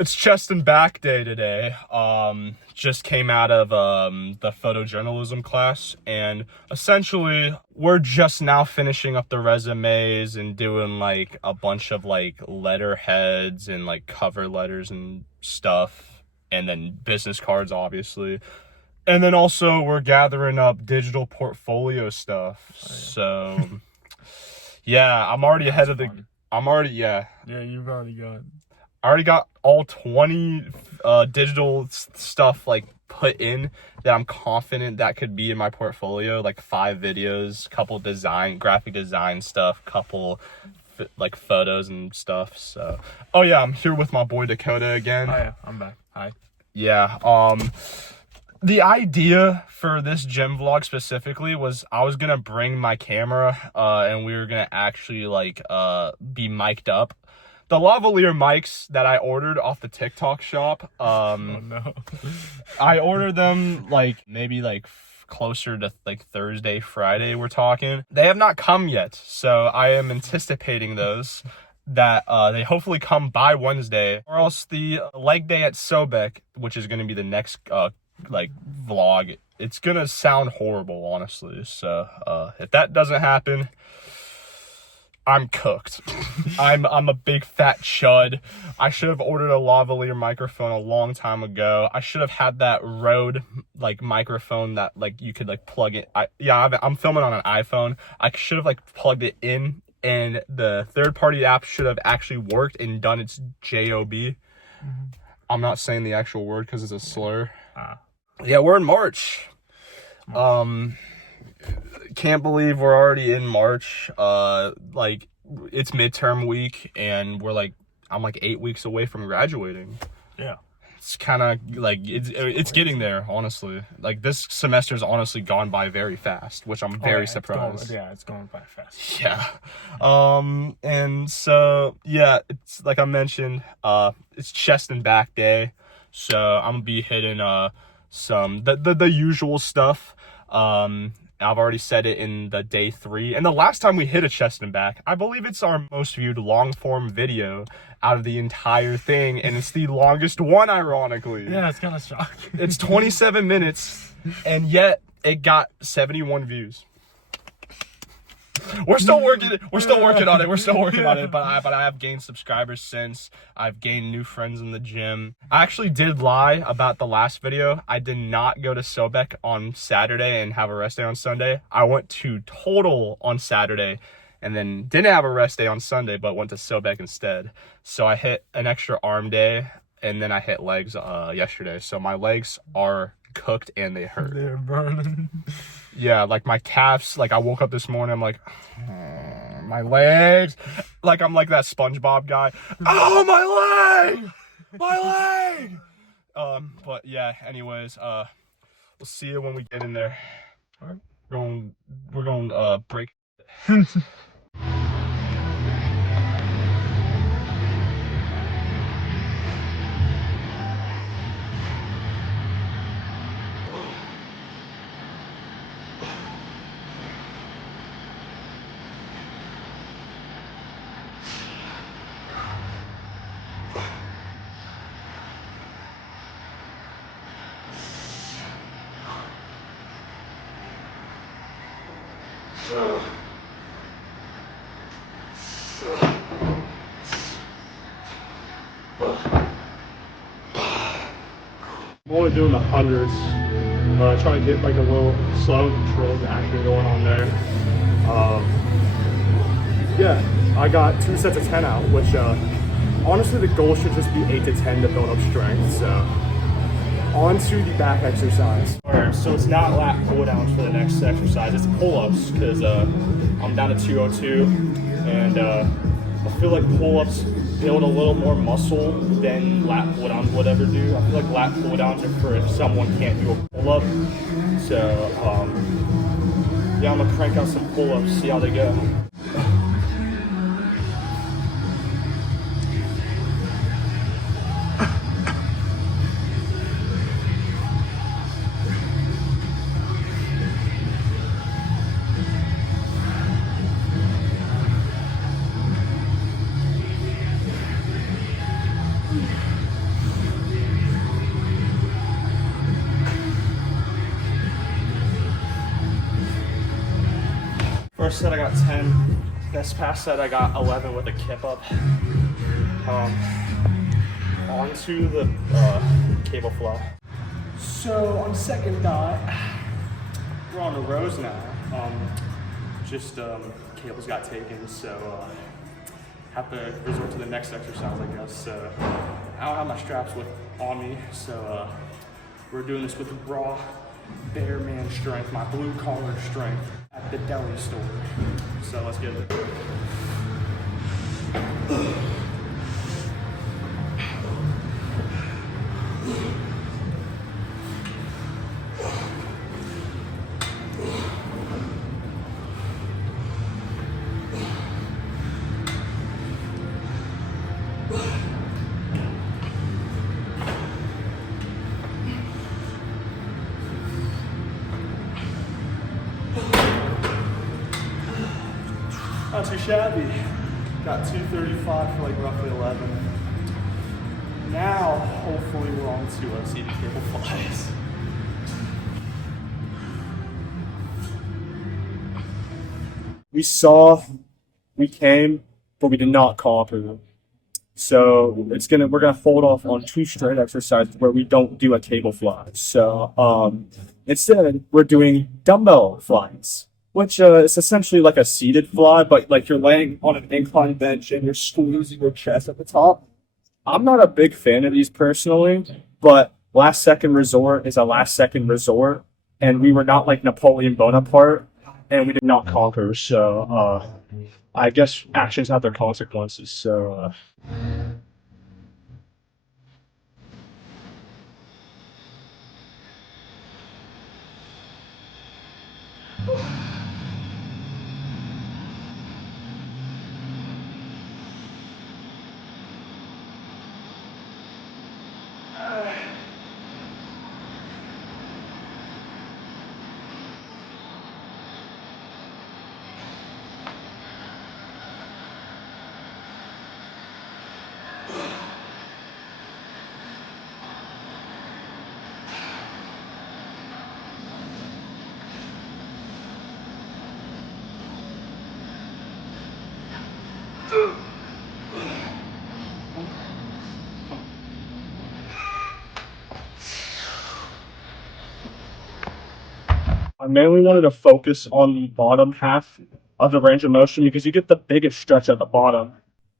It's chest and back day today. Just came out of the photojournalism class, and essentially we're just now finishing up the resumes and doing like a bunch of like letterheads and like cover letters and stuff, and then business cards obviously. And then also we're gathering up digital portfolio stuff. So yeah, I'm already ahead of the yeah, you've already got. I already got all 20 digital stuff like put in that I'm confident that could be in my portfolio, like 5 videos, couple graphic design stuff, couple like photos and stuff. So, oh yeah, I'm here with my boy Dakota again. Oh yeah, I'm back. Hi. Yeah, the idea for this gym vlog specifically was I was gonna bring my camera and we were gonna actually like be mic'd up. The lavalier mics that I ordered off the TikTok shop, Oh no. I ordered them like maybe like closer to like Thursday, Friday we're talking. They have not come yet, so I am anticipating those that they hopefully come by Wednesday, or else the leg day at Sobek, which is going to be the next like vlog, it's gonna sound horrible honestly. So if that doesn't happen, I'm cooked. I'm a big fat chud. I should have ordered a lavalier microphone a long time ago. I should have had that Rode like microphone that like you could like plug it. I'm filming on an iPhone. I should have like plugged it in, and the third-party app should have actually worked and done its job. I'm not saying the actual word because it's a slur. Yeah, we're in March. Can't believe we're already in March. Like it's midterm week and I'm like 8 weeks away from graduating. Yeah. It's kind of like it's getting there, honestly. Like this semester's honestly gone by very fast, which I'm very surprised. It's going by fast. Yeah. And so yeah, it's like I mentioned, it's chest and back day. So I'm gonna be hitting some the usual stuff. I've already said it in the day 3. And the last time we hit a chest and back, I believe it's our most viewed long form video out of the entire thing. And it's the longest one, ironically. Yeah, it's kind of shocking. It's 27 minutes, and yet it got 71 views. We're still working on it. But I have gained subscribers since. I've gained new friends in the gym. I actually did lie about the last video. I did not go to Sobek on Saturday and have a rest day on Sunday. I went to Total on Saturday and then didn't have a rest day on Sunday, but went to Sobek instead. So I hit an extra arm day, and then I hit legs yesterday. So my legs are cooked and they hurt. They're burning. Yeah, like my calves, like I woke up this morning, I'm like, my legs, like I'm like that SpongeBob guy. Oh, my leg. But yeah, anyways, we'll see you when we get in there. All right. We're going break. I'm only doing the hundreds, trying to get like a little slow controlled action going on there. Yeah, I got 2 sets of 10 out, which honestly the goal should just be 8 to 10 to build up strength. So on to the back exercise. All right, so it's not lat pull downs for the next exercise, it's pull-ups, because I'm down to 202, and I feel like pull-ups build a little more muscle than lat pull downs would ever do. I feel like lat pull downs are for if someone can't do a pull-up. So yeah, I'm gonna crank out some pull-ups, see how they go. First set I got 10. This past set I got 11 with a kip up. Onto the cable fly. So on second thought, we're on the rows now. Cables got taken, so have to resort to the next exercise, I guess. So I don't have my straps on me, so we're doing this with raw bare man strength, my blue collar strength at the deli store. So let's get it. Not too shabby. Got 235 for like roughly 11. Now, hopefully we're on to seated cable flies. We came, but we did not conquer. So we're gonna hold off on 2 straight exercises where we don't do a cable fly. So instead we're doing dumbbell flies, which is essentially like a seated fly, but like you're laying on an incline bench and you're squeezing your chest at the top. I'm not a big fan of these personally, but last second resort is a last second resort, and we were not like Napoleon Bonaparte, and we did not conquer. So I guess actions have their consequences. So. I mainly wanted to focus on the bottom half of the range of motion because you get the biggest stretch at the bottom,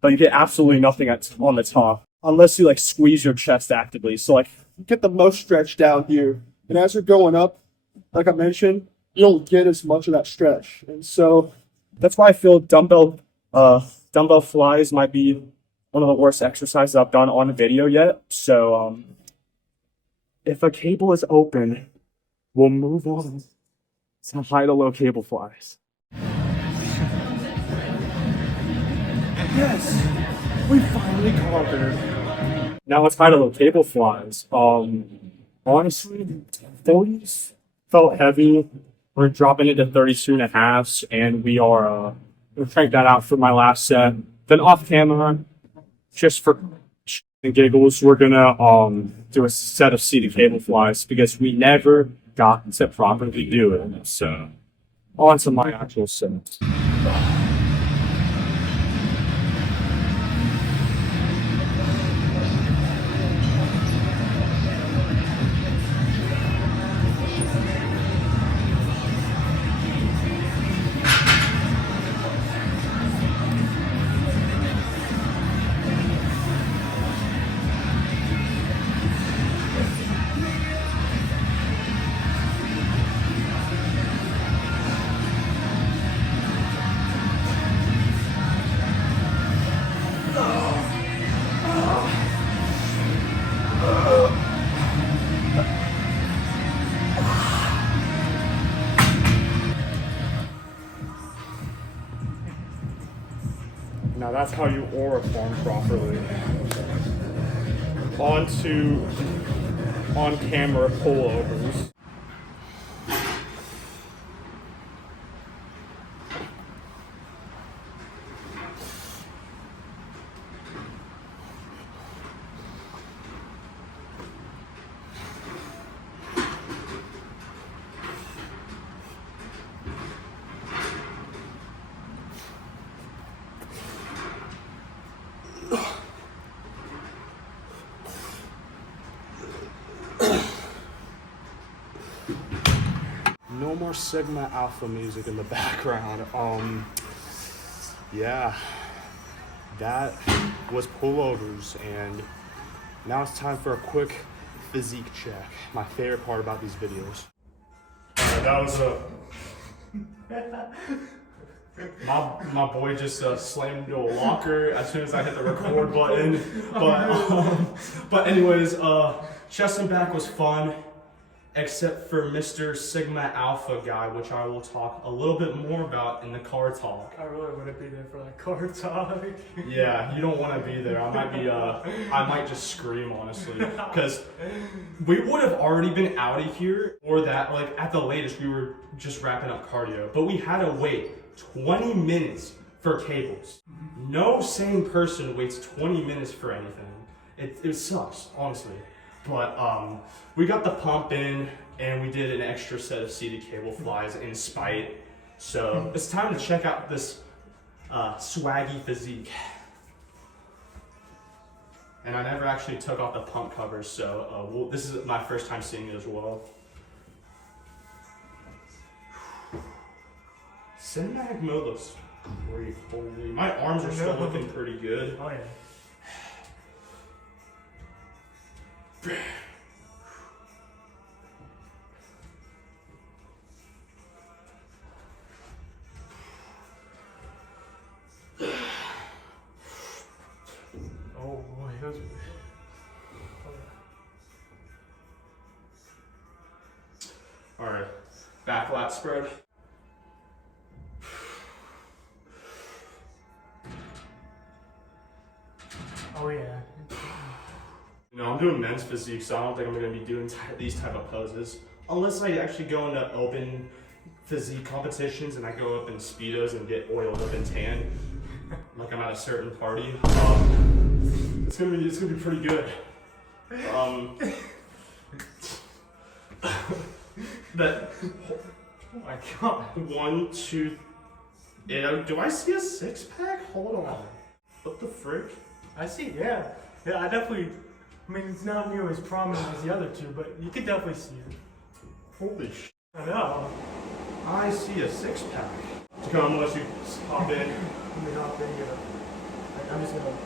but you get absolutely nothing on the top unless you like squeeze your chest actively. So like you get the most stretch down here, and as you're going up, like I mentioned, you don't get as much of that stretch, and so that's why I feel dumbbell flies might be one of the worst exercises I've done on video yet. So if a cable is open, we'll move on to high to low cable flies. Yes, we finally conquered. Now it's high to low cable flies. Honestly, 30s felt heavy. We're dropping into 32.5s, and we'll crank that out for my last set. Then off camera, just for giggles, we're gonna do a set of seated cable flies because we never got to properly do it. So on to my actual set. Now that's how you aura form properly. On to on-camera pullovers. more Sigma Alpha music in the background. Yeah, that was pullovers, and now it's time for a quick physique check. My favorite part about these videos. That was my boy just slammed into a locker as soon as I hit the record button. But anyways, chest and back was fun, except for Mr. Sigma Alpha guy, which I will talk a little bit more about in the car talk. I really wouldn't be there for that car talk. Yeah, you don't want to be there. I might just scream, honestly, because we would have already been out of here, or that, like, at the latest, we were just wrapping up cardio, but we had to wait 20 minutes for cables. No sane person waits 20 minutes for anything. It sucks, honestly. But we got the pump in, and we did an extra set of seated cable flies in spite. So it's time to check out this swaggy physique. And I never actually took off the pump covers, so this is my first time seeing it as well. Cinematic mode looks great. Holy, my arms are still looking pretty good. Oh yeah. Oh boy, those. All right, back lat spread. Oh yeah. You know, I'm doing men's physique, so I don't think I'm gonna be doing these type of poses. Unless I actually go into open physique competitions and I go up in Speedos and get oiled up and tan, like I'm at a certain party. It's gonna be pretty good. That. Oh my god. 1, 2. Yeah, do I see a 6-pack? Hold on. What the frick? I see, yeah. Yeah, I definitely, I mean, it's not nearly as prominent as the other two, but you could definitely see it. Holy sh! I know. I see a 6-pack. Come, unless you hop in. Let me hop in here. I'm just gonna.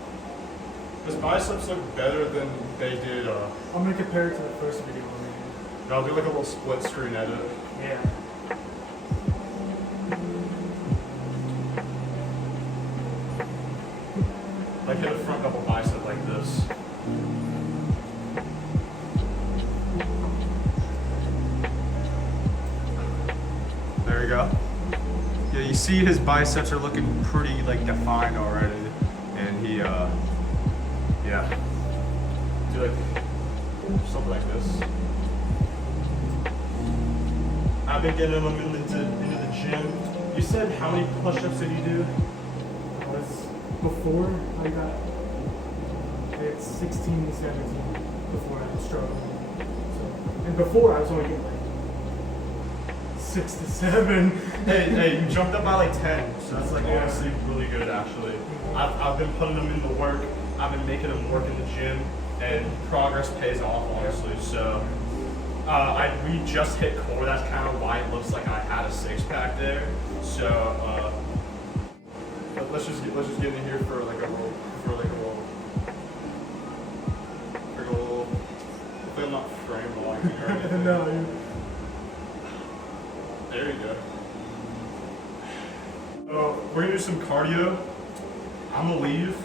His biceps look better than they did. I'm gonna compare it to the first video we made. I'll do like a little split screen edit. Yeah. Like hit a front double bicep like this. There you go. Yeah, you see his biceps are looking pretty like defined already, and he yeah, do like something like this. I've been getting him into the gym. You said how many push-ups did you do? Before I got, it's 16 to 17 before I struggled. So, and before I was only getting like 6 to 7. Hey, you jumped up by like 10, so that's like honestly really good actually. I've been putting them in the work. I've been making them work in the gym, and progress pays off honestly. So we just hit core. That's kind of why it looks like I had a 6-pack there. So let's just get in here for like a little. Hopefully I'm not framed along here or anything. No. There you go. We're gonna do some cardio. I'm gonna leave,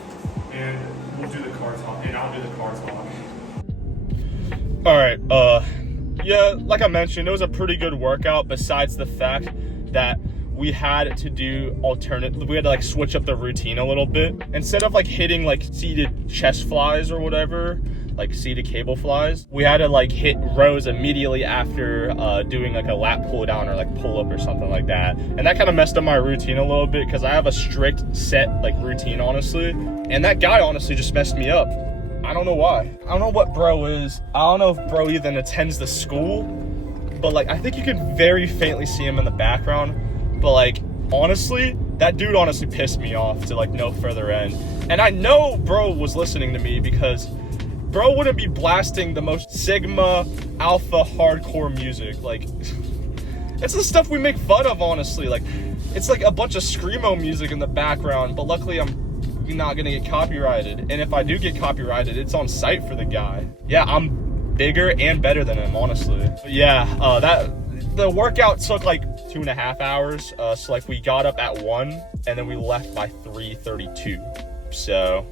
and we'll do the car talk, and I'll do the car talk. All right. Yeah, like I mentioned, it was a pretty good workout. Besides the fact that we had to do we had to like switch up the routine a little bit. Instead of like hitting like seated chest flies or whatever, like seated cable flies, we had to like hit rows immediately after doing like a lat pull down or like pull up or something like that. And that kind of messed up my routine a little bit because I have a strict set like routine, honestly. And that guy honestly just messed me up. I don't know why. I don't know what bro is. I don't know if bro even attends the school, but like I think you can very faintly see him in the background. But like, honestly, that dude honestly pissed me off to like no further end. And I know bro was listening to me because bro wouldn't be blasting the most Sigma Alpha hardcore music. Like, It's the stuff we make fun of, honestly. Like, it's like a bunch of screamo music in the background, but luckily I'm not gonna get copyrighted. And if I do get copyrighted, it's on site for the guy. Yeah, I'm bigger and better than him, honestly. But yeah, the workout took like 2.5 hours. So like we got up at 1 and then we left by 3:32. So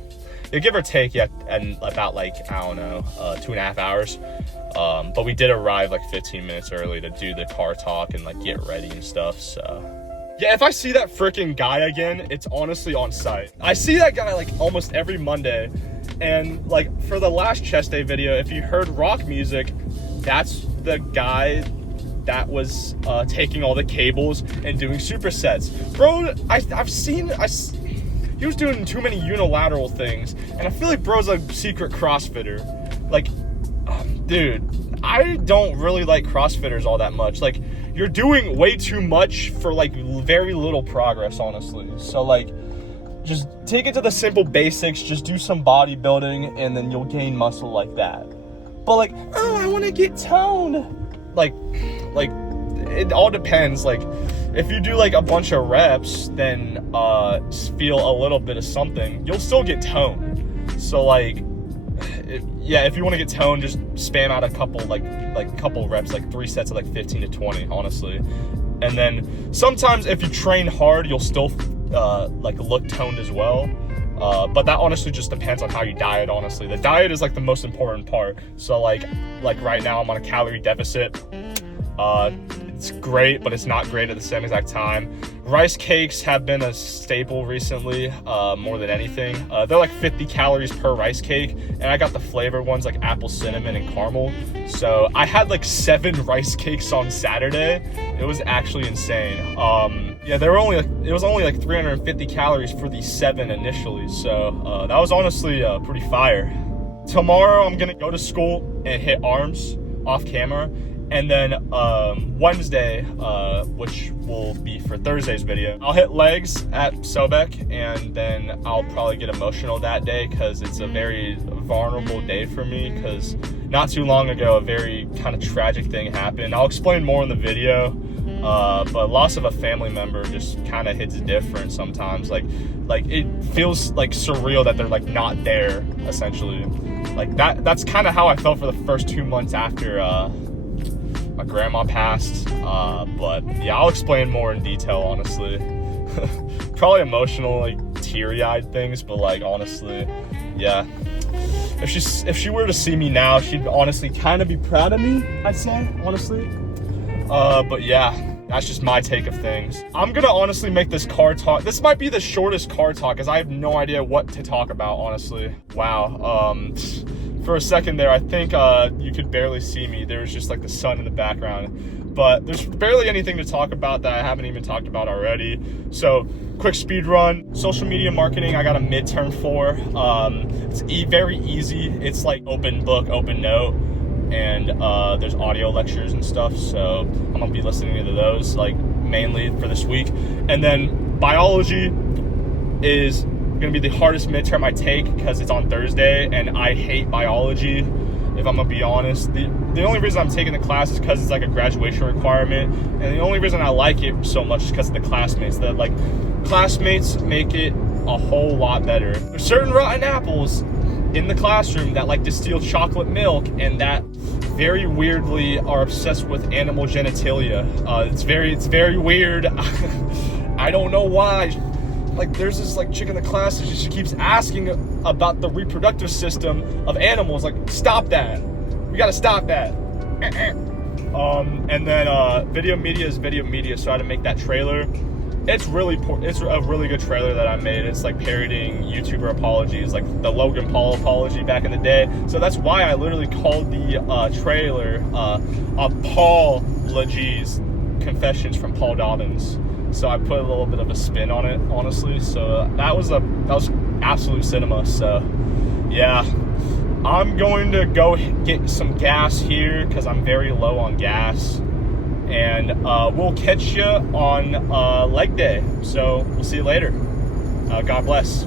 yeah, give or take, yeah, and about like, I don't know, 2.5 hours. But we did arrive like 15 minutes early to do the car talk and like get ready and stuff. So yeah, if I see that freaking guy again, it's honestly on site. I see that guy like almost every Monday. And like for the last chest day video, if you heard rock music, that's the guy that was taking all the cables and doing supersets. Bro, he was doing too many unilateral things, and I feel like bro's a secret CrossFitter. Like, dude, I don't really like CrossFitters all that much. Like, you're doing way too much for like very little progress, honestly. So like, just take it to the simple basics, just do some bodybuilding, and then you'll gain muscle like that. But like, oh, I want to get toned. Like, it all depends. Like, if you do like a bunch of reps, then feel a little bit of something, you'll still get toned. So like, if you want to get toned, just spam out a couple reps, like 3 sets of like 15 to 20, honestly. And then sometimes if you train hard, you'll still like look toned as well. But that honestly just depends on how you diet, honestly. The diet is like the most important part. So like right now I'm on a calorie deficit. It's great, but it's not great at the same exact time. Rice cakes have been a staple recently, more than anything. They're like 50 calories per rice cake, and I got the flavored ones like apple, cinnamon, and caramel. So I had like 7 rice cakes on Saturday. It was actually insane. Yeah, it was only like 350 calories for the 7 initially. So that was honestly pretty fire. Tomorrow I'm gonna go to school and hit arms off camera. And then Wednesday, which will be for Thursday's video, I'll hit legs at Sobek, and then I'll probably get emotional that day because it's a very vulnerable day for me, because not too long ago, a very kind of tragic thing happened. I'll explain more in the video, but loss of a family member just kind of hits different sometimes. Like it feels like surreal that they're like not there, essentially. Like that's kind of how I felt for the first 2 months after my grandma passed, but yeah, I'll explain more in detail, honestly. Probably emotional, like teary-eyed things, but like honestly, yeah. If she were to see me now, she'd honestly kind of be proud of me, I'd say, honestly. But yeah, that's just my take of things. I'm gonna honestly make this car talk. This might be the shortest car talk, because I have no idea what to talk about, honestly. Wow. For a second there, I think you could barely see me. There was just like the sun in the background. But there's barely anything to talk about that I haven't even talked about already. So, quick speed run. Social media marketing, I got a midterm for. It's very easy. It's like open book, open note. And there's audio lectures and stuff. So, I'm going to be listening to those, like, mainly for this week. And then biology is gonna be the hardest midterm I take because it's on Thursday, and I hate biology, if I'm gonna be honest. The only reason I'm taking the class is because it's like a graduation requirement, and the only reason I like it so much is because of the classmates. That like classmates make it a whole lot better. There's certain rotten apples in the classroom that like to steal chocolate milk, and that very weirdly are obsessed with animal genitalia. It's very weird. I don't know why. Like, there's this like chick in the class that she keeps asking about the reproductive system of animals. Like, stop that. We gotta stop that. And then video media is video media, so I had to make that trailer. It's a really good trailer that I made. It's like parodying YouTuber apologies, like the Logan Paul apology back in the day. So that's why I literally called the trailer Apologies, Confessions from Paul Dobbins. So I put a little bit of a spin on it, honestly. So that was absolute cinema. So yeah, I'm going to go get some gas here because I'm very low on gas, and we'll catch you on leg day. So we'll see you later. God bless.